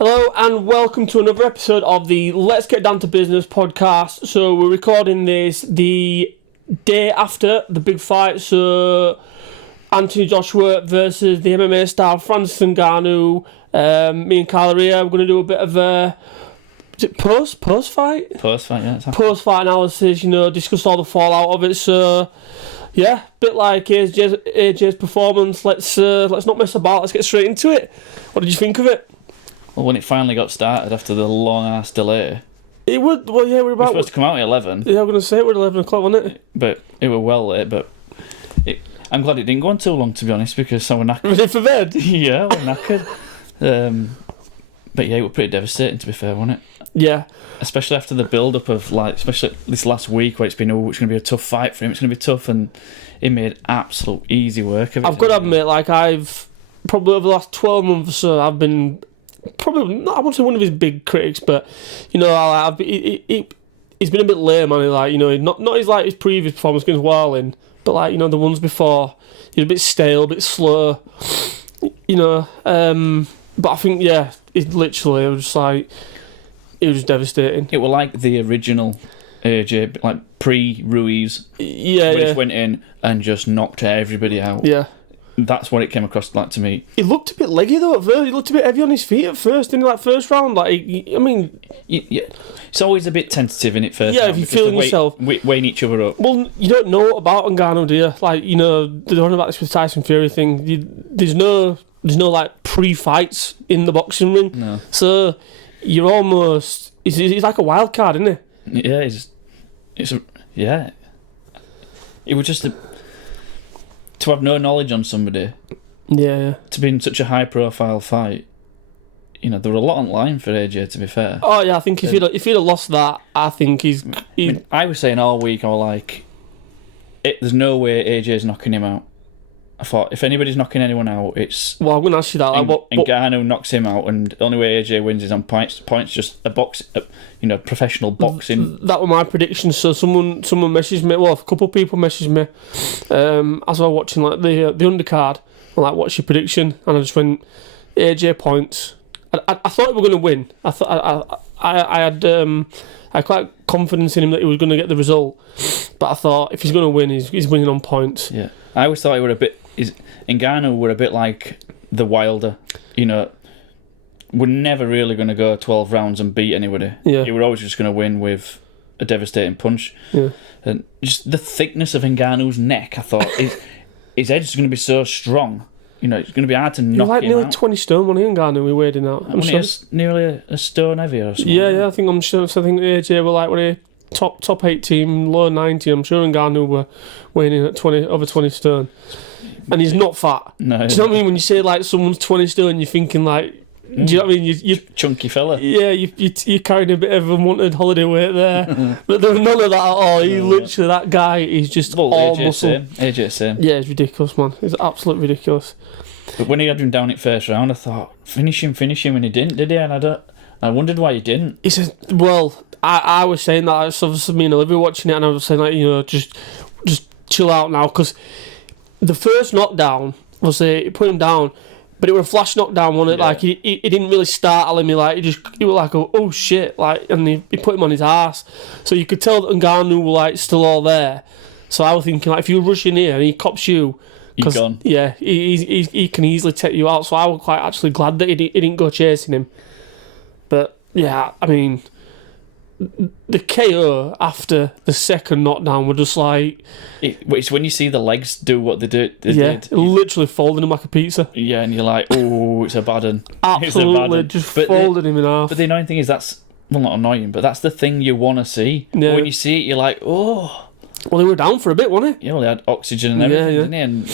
Hello and welcome to another episode of the Let's Get Down to Business podcast. So we're recording this the day after the big fight. So Anthony Joshua versus the MMA star Francis Ngannou. Me and Carl are here. We're going to do a bit of a... Is it post-fight? Post-fight, yeah. Post-fight analysis, discuss all the fallout of it. So, yeah, bit like AJ's performance. Let's not mess about. Let's get straight into it. What did you think of it? Well, when it finally got started after the long-ass delay... It would, well, yeah, we're about... It was supposed to come out at 11. Yeah, I'm going to say it was 11 o'clock, wasn't it? But it was well late, but... I'm glad it didn't go on too long, to be honest, because I was knackered. Ready for bed? Yeah, I was knackered. But yeah, it was pretty devastating, to be fair, wasn't it? Yeah. Especially after the build-up of, especially this last week, where it's been, it's going to be a tough fight for him, it's going to be tough, and he made absolute easy work of it. I've got to admit, I've probably over the last 12 months or so, I've been probably, not, I won't say one of his big critics, but, he's been a bit lame, not his previous performance against Warling, but the ones before, he was a bit stale, a bit slow, but I think, yeah, it was just devastating. It was like the original AJ, pre-Ruiz. Yeah, He yeah. just went in and just knocked everybody out. Yeah. That's what it came across like to me. He looked a bit leggy though at first. He looked a bit heavy on his feet at first, didn't he? First round. Yeah, it's always a bit tentative in it first. Yeah, if you're feeling yourself. Weighing each other up. Well, you don't know about Ngannou, do you? They're talking about this with Tyson Fury thing. There's no pre-fights in the boxing ring. No. So you're almost... He's like a wild card, isn't he? Yeah, it was just to have no knowledge on somebody. Yeah. To be in such a high-profile fight. There were a lot on line for AJ, to be fair. Oh yeah, I think if he'd have lost that, I think I was saying all week, I was like, there's no way AJ's knocking him out. I thought, if anybody's knocking anyone out, it's... Well, I'm going to ask you that. Ngannou knocks him out, and the only way AJ wins is on points. Points, just professional boxing. That was my prediction. So someone messaged me. Well, a couple of people messaged me as I was watching the undercard. I'm what's your prediction? And I just went AJ points. I thought we were going to win. I thought I had quite confidence in him that he was going to get the result. But I thought if he's going to win, he's winning on points. Yeah, I always thought he were a bit. Ngannou were a bit like the Wilder. We're never really going to go 12 rounds and beat anybody. Yeah, you were always just going to win with a devastating punch. Yeah, and just the thickness of Ngannou's neck. I thought his edge is going to be so strong. It's going to be hard to knock him out. Nearly 20 stone when he Ngannou we weighed in out. I'm sure nearly a stone heavier or something. Yeah, I think AJ were when he top 8 team, low 90. I'm sure Ngannou were weighing in at over 20 stone. And he's not fat. No. Do you know what I mean? When you say someone's 20 stone, you're thinking do you know what I mean? You chunky fella. Yeah, you're carrying a bit of unwanted holiday weight there. But there was none of that at all. Literally, that guy, he's just all muscle. AJ same. Yeah, it's ridiculous, man. It's absolutely ridiculous. But when he had him down at first round, I thought, finish him, and he didn't, did he? And I wondered why he didn't. He said, well, I was saying that, so obviously me and Olivia watching it, and I was saying, just chill out now, because the first knockdown, he put him down, but it was a flash knockdown, wasn't it? Yeah. He didn't really startle him, he was like, oh shit, and he put him on his ass. So you could tell that Ngannou were still all there. So I was thinking, if you rush in here and he cops you, you're gone. Yeah, he can easily take you out. So I was quite actually glad that he didn't go chasing him. But yeah, I mean, the KO after the second knockdown were just it's when you see the legs do what they did. Literally folding him like a pizza. Yeah, and you're like, oh, it's a bad one. Absolutely, folded him in half. But the annoying thing is not annoying, but that's the thing you want to see. Yeah. But when you see it, you're like, oh. Well, they were down for a bit, weren't they? Yeah, well, they had oxygen and everything, didn't they? And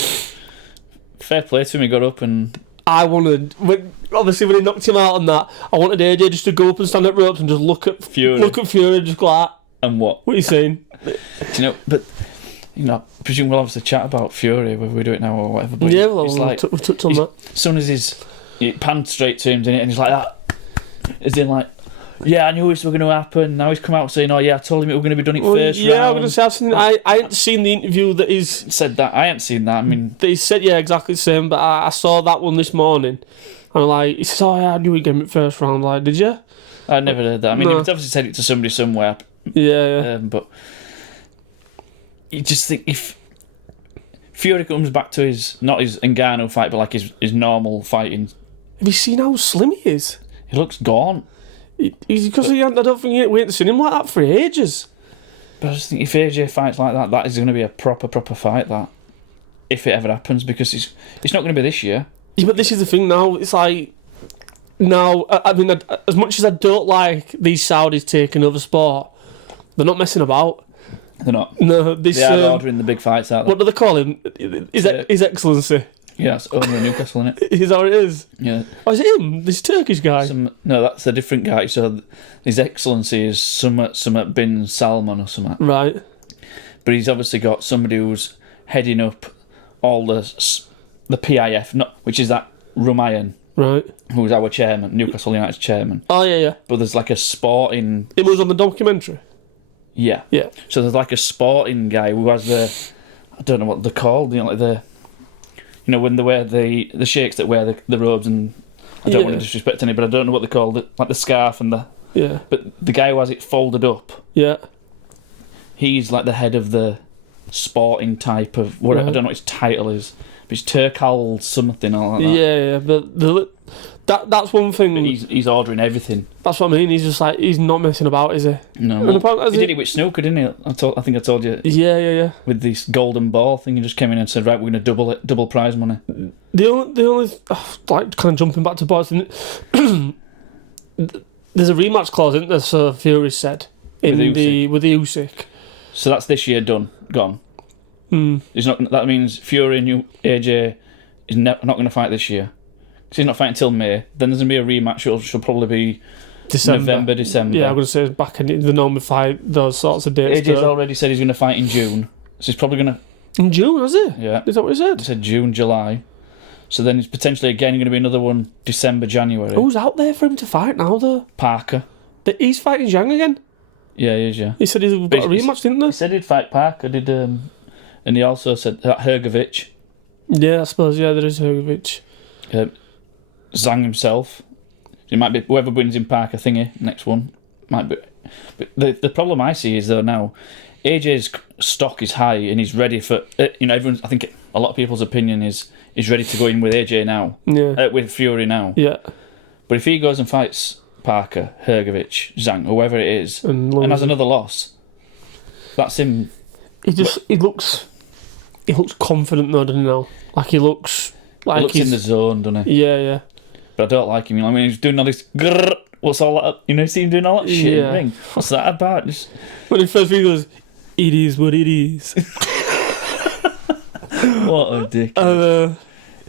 fair play to him, he got up and... I wanted... Obviously, when he knocked him out on that, I wanted AJ just to go up and stand at ropes and just look at Fury and just go like... And what? What are you saying? But... I presume we'll obviously chat about Fury, whether we do it now or whatever. But yeah, well, we'll touch on that. As soon as it panned straight to him, didn't it? And he's like that. As in, yeah, I knew this was going to happen. Now he's come out saying, oh yeah, I told him it was going to be done first round. Yeah, I'm going to say, I hadn't seen the interview that he's... Said that. I hadn't seen that. I mean... That he said, yeah, exactly the same, but I saw that one this morning. And like, he says, "Oh yeah, I knew he'd get him at first round." Like, did you? I never heard that. I mean, No. he's obviously said it to somebody somewhere. Yeah. But you just think if Fury comes back to his not his Ngannou fight, but like his normal fighting, Have you seen how slim he is? he looks gaunt. He's because I don't think we ain't seen him like that for ages. But I just think if AJ fights like that, that is going to be a proper fight. That if it ever happens, because it's not going to be this year. Yeah, but this is the thing now. It's like now. I mean, as much as I don't like these Saudis taking over sport, they're not messing about. They're not. No, this. They are ordering the big fights out there. What do they call him? His Excellency. Yeah, it's owner of Newcastle, isn't it? Is that what it is? Yeah. Oh, is it him? This Turkish guy? No, that's a different guy. So his Excellency is Sumit bin Salman or something. Right. But he's obviously got somebody who's heading up all the PIF, which is that Rumayan, Right. who's our chairman, Newcastle United's chairman. Oh, yeah. But there's like a sporting... It was on the documentary? Yeah. Yeah. So there's like a sporting guy who has the... I don't know what they're called, like the... when they wear the sheikhs that wear the robes, and I don't want to disrespect any, but I don't know what they're called, like the scarf and the... Yeah. But the guy who has it folded up, Yeah. he's like the head of the sporting type of... I don't know what his title is, but it's Turkal something or like that. Yeah, but that's one thing. But he's ordering everything. That's what I mean. He's just like, he's not messing about, is he? No. And apparently, He did it with snooker, didn't he? I think I told you. Yeah. With this golden ball thing, he just came in and said, right, we're going to double prize money. The only like kind of jumping back to boxing, there's a rematch clause, isn't there? So Fury said with the Usyk. So that's this year gone. He's not. That means Fury and AJ is not going to fight this year. Because he's not fighting until May. Then there's going to be a rematch, which will probably be November, December. Yeah, I'm going to say back in the normal fight, those sorts of dates. AJ's already said he's going to fight in June. So he's probably going to... In June, has he? Yeah. Is that what he said? He said June, July. So then it's potentially again going to be another one December, January. Who's out there for him to fight now, though? Parker. He's fighting Zhang again? Yeah, he is, yeah. He said he's got a rematch, didn't he? He said he'd fight Parker, and he also said that Hrgovic. Yeah, I suppose, yeah, there is Hrgovic. Zhang himself. It might be whoever wins in Parker thingy, next one. Might be. But the problem I see is, though, now, AJ's stock is high and he's ready for... everyone's... I think a lot of people's opinion is he's ready to go in with AJ now. Yeah. With Fury now. Yeah. But if he goes and fights Parker, Hrgovic, Zhang, whoever it is, and has another loss, that's him... He looks confident, though, doesn't he, now? Like, he looks... Like he looks in the zone, doesn't he? Yeah. But I don't like him. I mean, he's doing all this... Grrr, what's all that... see him doing all that shit in the ring? What's that about? Just... When he first goes, it is what it is. What a dick.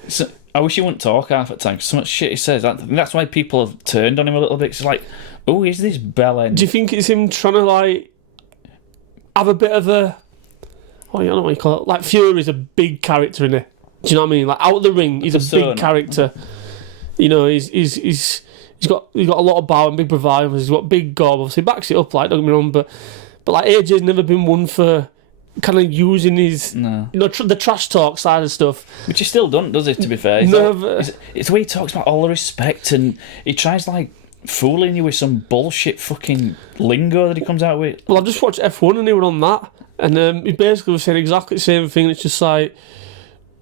So, I wish he wouldn't talk half the time, because so much shit he says. I think that's why people have turned on him a little bit. It's like, oh, is this bellend? Do you think it's him trying to, like, have a bit of a... I don't know what you call it. Like, Fury's a big character, isn't he? Do you know what I mean? Like, out of the ring, he's a big character. He's got a lot of power and big bravado. He's got big gob. Obviously, he backs it up. Like, don't get me wrong, but like AJ's never been one for kind of using his the trash talk side of stuff. Which he still doesn't, does he? To be fair, it's the way he talks about all the respect, and he tries like fooling you with some bullshit fucking lingo that he comes out with. Well, I just watched F1 and he was on that, and he basically was saying exactly the same thing. It's just like,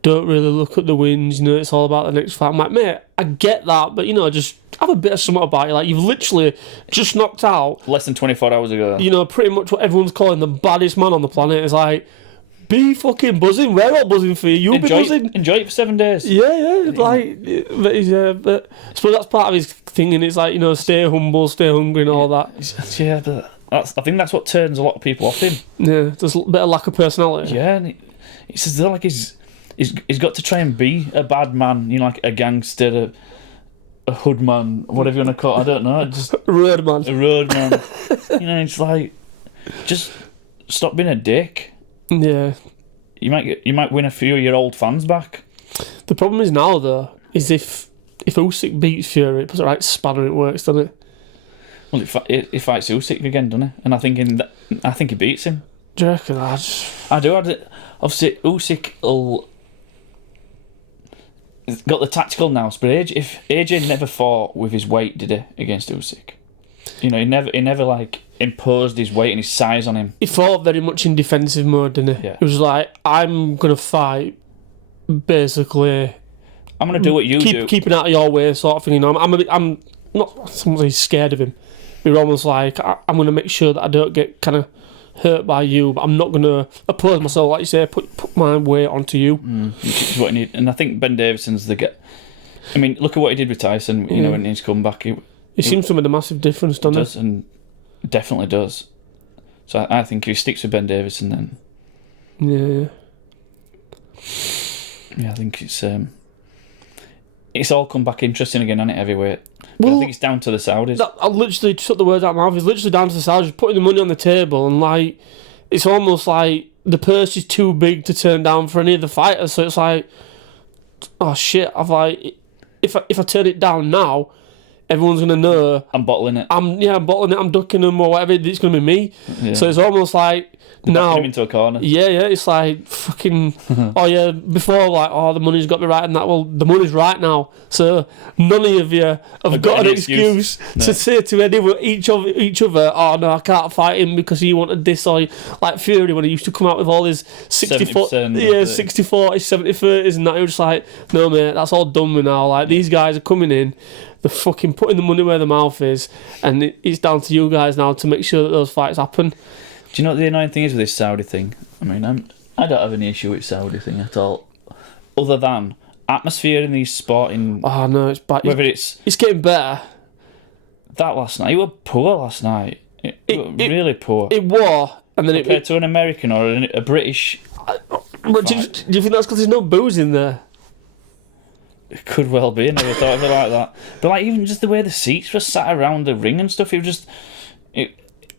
don't really look at the wins, it's all about the next fight. I'm like, mate, I get that, but, just have a bit of something about you. Like, you've literally just knocked out... Less than 24 hours ago. Pretty much what everyone's calling the baddest man on the planet. Is like, be fucking buzzing. We're all buzzing for you. Be buzzing. Enjoy it for 7 days. Yeah. Like, but I suppose that's part of his thing, and it's like, stay humble, stay hungry and all that. Yeah, but I think that's what turns a lot of people off him. Yeah, there's a bit of lack of personality. Yeah, and he says they're like he's got to try and be a bad man, like a gangster, a hoodman, whatever you want to call it. I don't know, just roadman. A roadman. It's like, just stop being a dick. Yeah. You might win a few of your old fans back. The problem is now, though, is if Usyk beats Fury, it puts a right spanner in works, doesn't it? Well, he fights Usyk again, doesn't he? And I think he beats him. Do you reckon? I do. Obviously, Usyk will... got the tactical nous, but if AJ never fought with his weight, did he, against Usyk? You know, he never like imposed his weight and his size on him. He fought very much in defensive mode, didn't he? Yeah. He was like, I'm gonna fight, basically. I'm gonna do what you do. Keeping out of your way, sort of thing. You know, I'm not someone who's scared of him. We're almost like, I'm gonna make sure that I don't get kind of hurt by you, but I'm not gonna oppose myself, like you say, put my weight onto you. Which is what you need. And I think Ben Davidson's the guy. I mean, look at what he did with Tyson. You know, when he's come back, He seems to make a massive difference, doesn't does, and definitely does. So I think if he sticks with Ben Davidson, then yeah. Yeah, I think it's all come back interesting again, hasn't it, heavyweight? But I think it's down to the Saudis. I literally took the words out of my mouth. It's literally down to the Saudis just putting the money on the table, and like it's almost like the purse is too big to turn down for any of the fighters. So it's like, oh shit! I've like, if I turn it down now, everyone's gonna know I'm bottling it. I'm bottling it. I'm ducking them or whatever. It's gonna be me. Yeah. So it's almost like now him into a corner. Yeah. It's like fucking. Oh yeah. Before like, oh, the money's got to be right and that. Well, the money's right now. So none of you have got an excuse to say to anyone, each other, oh no, I can't fight him because he wanted this, or like Fury when he used to come out with all his 60 40, 70 30s and that. He was just like, no mate, that's all done with now. Like these guys are coming in. They're fucking putting the money where the mouth is, and it's down to you guys now to make sure that those fights happen. Do you know what the annoying thing is with this Saudi thing? I mean, I don't have any issue with Saudi thing at all, other than atmosphere in these sporting. Oh no, it's bad. Whether it's getting better. That last night, you were poor last night. Really poor. It was, and then compared to an American or a British. But do you think that's because there's no booze in there? It could well be. I never thought of it like that. But like even just the way the seats were sat around the ring and stuff, it just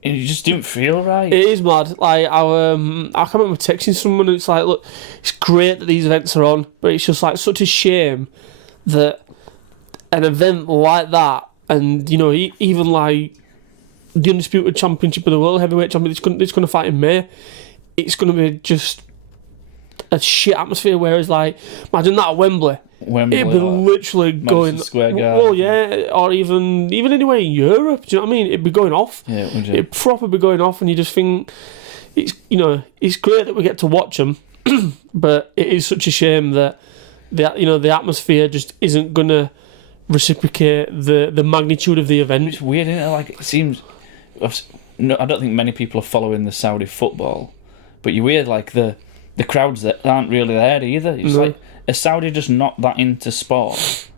didn't feel right. It is mad. Like I can't remember texting someone. And it's like, look, it's great that these events are on, but it's just like such a shame that an event like that, and you know, even like the undisputed championship of the world heavyweight champion, it's going to fight in May. It's going to be just a shit atmosphere. Whereas like, imagine that at Wembley. It'd be literally going. Square Garden. Well, yeah, or even anywhere in Europe. Do you know what I mean? It'd be going off. Yeah, it would. It'd proper be going off, and you just think it's great that we get to watch them, but it is such a shame that the atmosphere just isn't gonna reciprocate the magnitude of the event. It's weird, isn't it? Like it seems. No, I don't think many people are following the Saudi football, but you're weird. Like the crowds that aren't really there either. It's like. Is Saudi just not that into sport?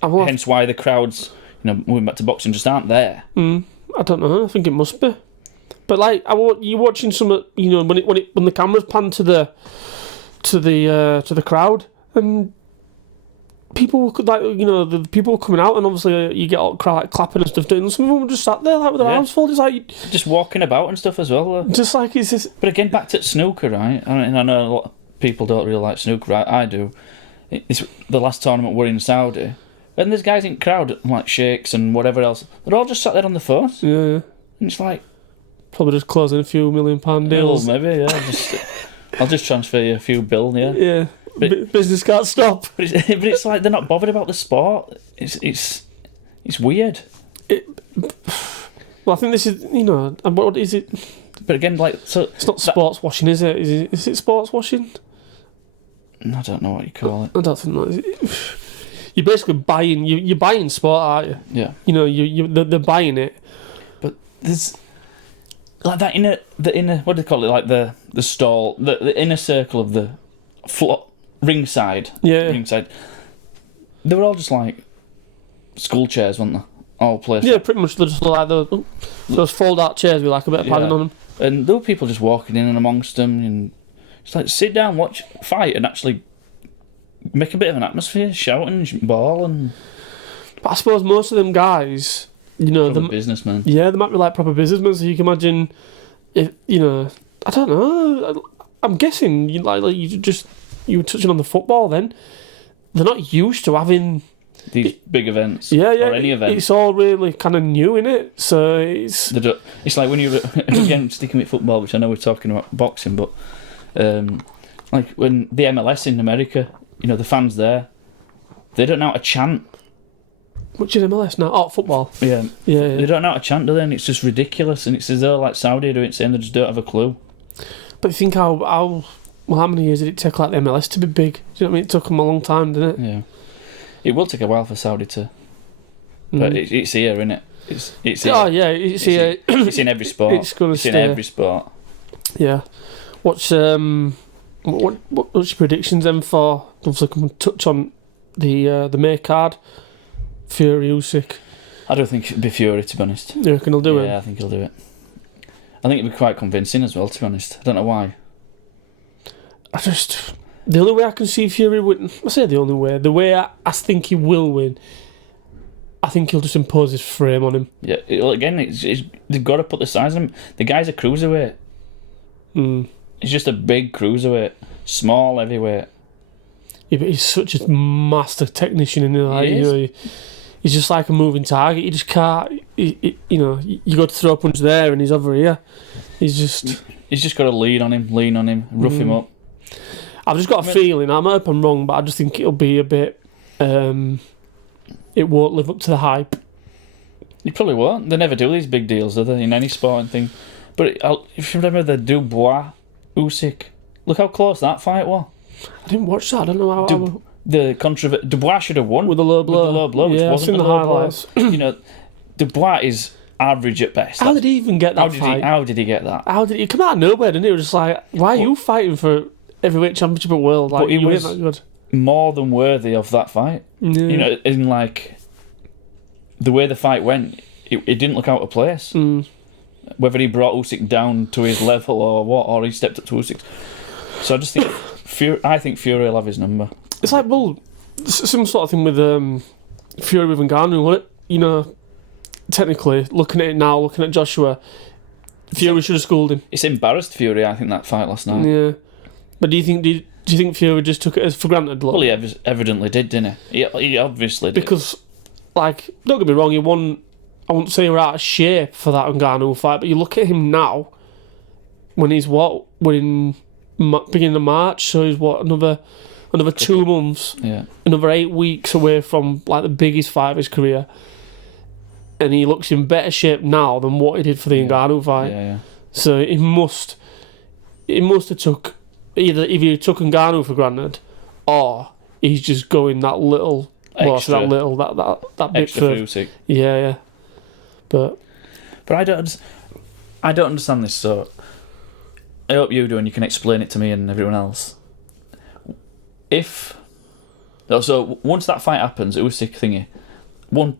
Hence why the crowds, moving back to boxing, just aren't there. I don't know. I think it must be. But like, you're watching some, when the cameras pan to the crowd, and people could the people were coming out, and obviously you get all crowd like clapping and stuff. And some of them were just sat there like with their arms folded, like just walking about and stuff as well. Just like it's just. But again, back to snooker, right? I mean, I know a lot of people don't really like snooker. I do. It's the last tournament we're in Saudi, and there's guys in the crowd like sheikhs and whatever else. They're all just sat there on the phones. Yeah. And it's like probably just closing a few £1 million deals. Maybe, yeah. I'll just transfer you a few bill, yeah. Yeah. But business can't stop. But it's like they're not bothered about the sport. It's weird. Well, I think this is what is it? But again, like so, it's not sports washing, is it? Is it sports washing? I don't know what you call it. I don't think that. You're basically buying. You're buying sport, aren't you? Yeah. They're buying it. But there's like that inner what do they call it? Like the stall, the inner circle of the ringside. Yeah. Ringside. They were all just like school chairs, weren't they? All placed. Yeah, pretty much. They're just like those fold-out chairs with like a bit of padding on them. And there were people just walking in and amongst them, and it's like sit down, watch, fight, and actually make a bit of an atmosphere, shouting, bawling. But I suppose most of them guys, they're businessmen. Yeah, they might be like proper businessmen. So you can imagine, if I don't know. I'm guessing you were touching on the football. Then they're not used to having these big events. Yeah. Or any event. It's all really kind of new, innit? So it's like when you again sticking with football, which I know we're talking about boxing, but. Like when the MLS in America, the fans there, They don't know how to chant. Which is MLS now? Oh, football. Yeah. Yeah. They don't know how to chant, do they? And it's just ridiculous. And it's as though like Saudi are doing it, saying they just don't have a clue. But think how many years did it take like the MLS to be big? Do you know what I mean? It took them a long time, didn't it? Yeah. It will take a while for Saudi to... But it's here, isn't it? It's here. Oh, yeah, it's here. It's in every sport. It's in every sport. Yeah. What's what's your predictions then for... Obviously, come and touch on the May card. Fury, Usyk. I don't think it'd be Fury, to be honest. You reckon he'll do it? Yeah, I think he'll do it. I think it'd be quite convincing as well, to be honest. I don't know why. The only way I can see Fury win... I say the only way. The way I think he will win... I think he'll just impose his frame on him. Yeah, again, they've got to put the size on him. The guy's a cruiserweight. He's just a big cruiserweight. Small heavyweight. Yeah, but he's such a master technician in there. He's just like a moving target. You just can't... you got to throw a punch there and he's over here. He's just got to lean on him, rough him up. I've just got a feeling, I might hope I'm wrong, but I just think it'll be a bit... it won't live up to the hype. It probably won't. They never do these big deals, do they, in any sporting thing? But if you remember the Dubois Usyk, look how close that fight was. I didn't watch that. I don't know how. Dubois should have won with the low blow. Which yeah, wasn't I've seen the highlights. Dubois is average at best. How did he even get that fight? How did he get that? How did he come out of nowhere? Didn't he? It was just like, why are you fighting for heavyweight championship of the world? Like, he was that good. More than worthy of that fight. Yeah. In like the way the fight went, it didn't look out of place. Whether he brought Usyk down to his level or what, or he stepped up to Usyk. So I just think Fury will have his number. It's like, well, some sort of thing with Fury with Ngannou, wasn't it? Technically, looking at it now, looking at Joshua, Fury should have schooled him. It's embarrassed Fury, I think, that fight last night. Yeah. But do you think Fury just took it as for granted? Well, he evidently did, didn't he? He obviously did. Because, like, don't get me wrong, he won... I wouldn't say we're out of shape for that Ngannou fight, but you look at him now, when he's we're in beginning of March, so he's another 2 months, another 8 weeks away from like the biggest fight of his career, and he looks in better shape now than what he did for the Ngannou fight. Yeah. So it must have took either he took Ngannou for granted, or he's just going that little extra, that bit extra for Usyk. Yeah. But I don't understand this. So I hope you do, and you can explain it to me and everyone else. So once that fight happens, Usyk thingy, then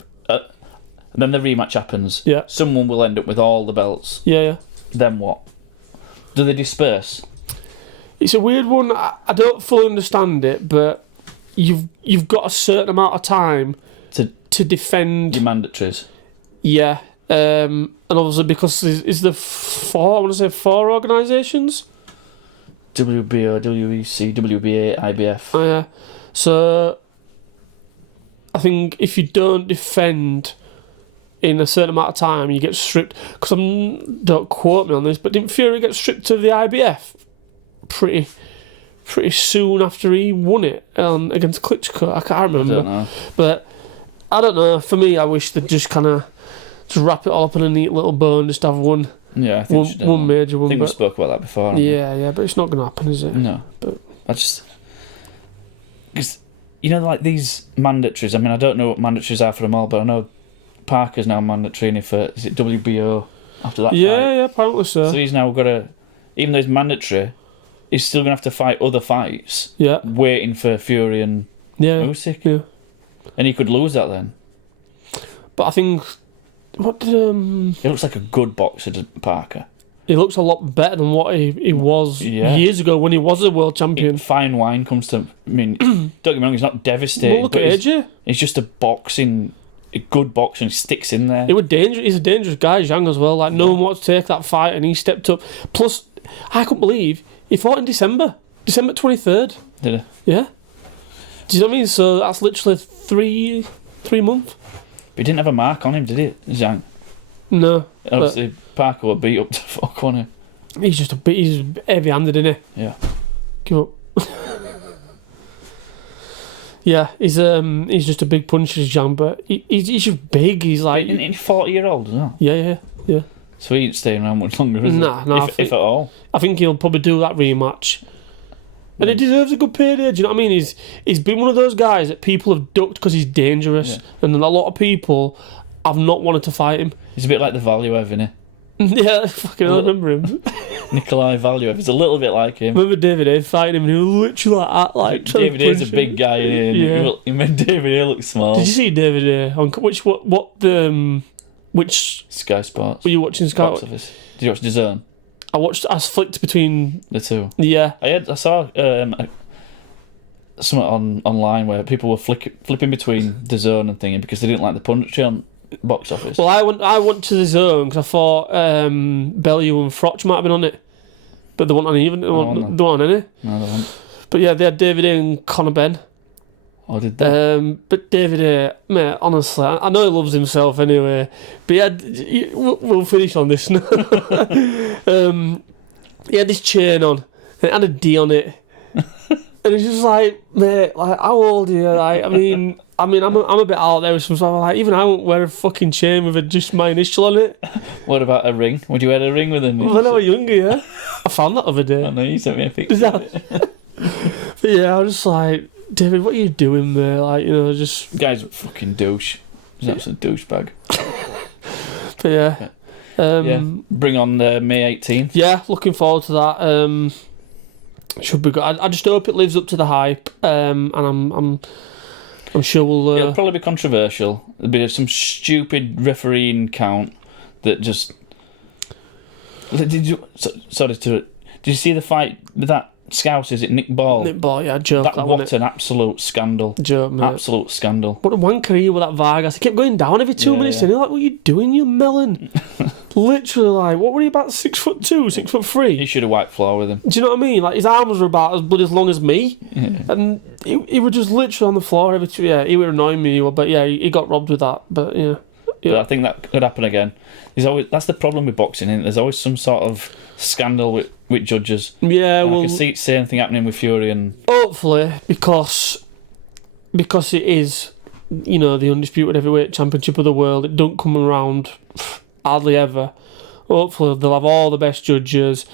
the rematch happens. Yeah. Someone will end up with all the belts. Yeah. Then what? Do they disperse? It's a weird one. I don't fully understand it, but you've got a certain amount of time to defend your mandatories. Yeah, and obviously because is the four organisations? WBO, WEC, WBA, IBF. Oh, yeah. So I think if you don't defend in a certain amount of time, you get stripped. Because don't quote me on this, but didn't Fury get stripped of the IBF pretty soon after he won it against Klitschko? I can't remember. I don't know. But I don't know. For me, I wish they'd just kind of wrap it all up in a neat little bow and just have one. Yeah, I think one major one. I think we spoke about that before. Yeah, but it's not going to happen, is it? No. But I just... Because, like these mandatories, I mean, I don't know what mandatories are for them all, but I know Parker's now mandatory, and is it WBO after that fight? Yeah, apparently so. So he's now got to... Even though he's mandatory, he's still going to have to fight other fights. Yeah. Waiting for Fury and Usyk. Yeah. And he could lose that then. But I think... What did... He looks like a good boxer, Parker. He looks a lot better than what he was years ago when he was a world champion. Fine wine comes to... I mean, don't get me wrong, he's not devastating. Well, look at AJ. He's just a good boxer, and he sticks in there. He's a dangerous guy, Zhang, as well. Like, no one wanted to take that fight, and he stepped up. Plus, I couldn't believe he fought in December 23rd. Did he? Yeah. Do you know what I mean? So that's literally 3 months. But he didn't have a mark on him, did he, Zhang? No. Obviously, Parker would beat up to fuck, wasn't he? He's he's heavy-handed, isn't he? Yeah. Give up. Yeah, he's just a big puncher, Jan, but he's just big. He's like... Isn't he 40-year-old as well? Yeah. So he ain't staying around much longer, is he? Nah, if at all. I think he'll probably do that rematch. And he deserves a good payday, do you know what I mean? He's been one of those guys that people have ducked because he's dangerous, and a lot of people have not wanted to fight him. He's a bit like the Valuev, isn't he? Yeah, fucking I remember him. Nikolai Valuev is a little bit like him. Remember David A fighting him and he was literally like David A's a big guy, and he made David A look small. Did you see David A on which Sky Sports? were you watching? Sky Box Office. Did you watch DAZN? I flicked between The two. Yeah. I saw something online where people were flipping between DAZN and thingy because they didn't like the punch on Box Office. Well, I went to the Zone because I thought Bellew and Frotch might have been on it, but they weren't on even. They weren't on any. No, they weren't. But yeah, they had David A and Conor Ben. Oh, did they? But David A, mate, honestly, I know he loves himself anyway. But we'll finish on this now. He had this chain on, and it had a D on it, and it's just like, mate, like how old are you? Like, I mean, I'm a bit out there with some stuff. Like, even I won't wear a fucking chain with just my initial on it. What about a ring? Would you wear a ring with a initial? When I was younger, yeah. I found that the other day. I know, you sent me a picture. But yeah, I was just like, David, what are you doing there? Like, you know, just... The guy's a fucking douche. He's an absolute douchebag. But yeah. Bring on May 18th. Yeah, looking forward to that. Should be good. I just hope it lives up to the hype. And I'm sure we'll... It'll probably be controversial. There'll be some stupid refereeing count that just... Did you see the fight with that Scouse? Is it Nick Ball? Nick Ball, yeah, joke. What an absolute scandal. Joke, mate. Absolute scandal. What a wanker he with that Vargas. He kept going down every 2 minutes, and you're like, what are you doing, you melon? Literally, like, what were he about, 6'2", 6'3"? He should have wiped floor with him. Do you know what I mean? Like, his arms were about as long as me, and he was just literally on the floor every two. Yeah, he was annoying me, but yeah, he got robbed with that. But yeah. But I think that could happen again. That's the problem with boxing, isn't it? There's always some sort of scandal with judges. Yeah, and well, I can see same thing happening with Fury and... Hopefully, because it is, you know, the undisputed heavyweight championship of the world. It don't come around hardly ever. Hopefully, they'll have all the best judges,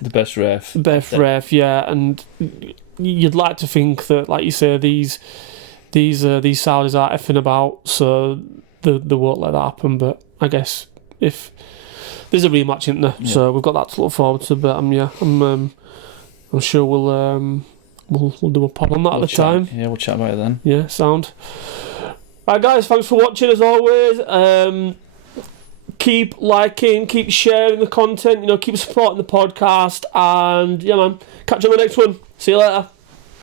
the best ref. Yeah, and you'd like to think that, like you say, these Saudis are effing about, so they won't let that happen. But I guess if there's a rematch, isn't there? Yeah. So we've got that to look forward to. But I'm sure we'll do a pod on that at the time. Yeah, we'll chat about it then. Yeah, sound. Alright, guys, thanks for watching as always. Keep liking, keep sharing the content. You know, keep supporting the podcast, and yeah, man, catch you on the next one. See you later.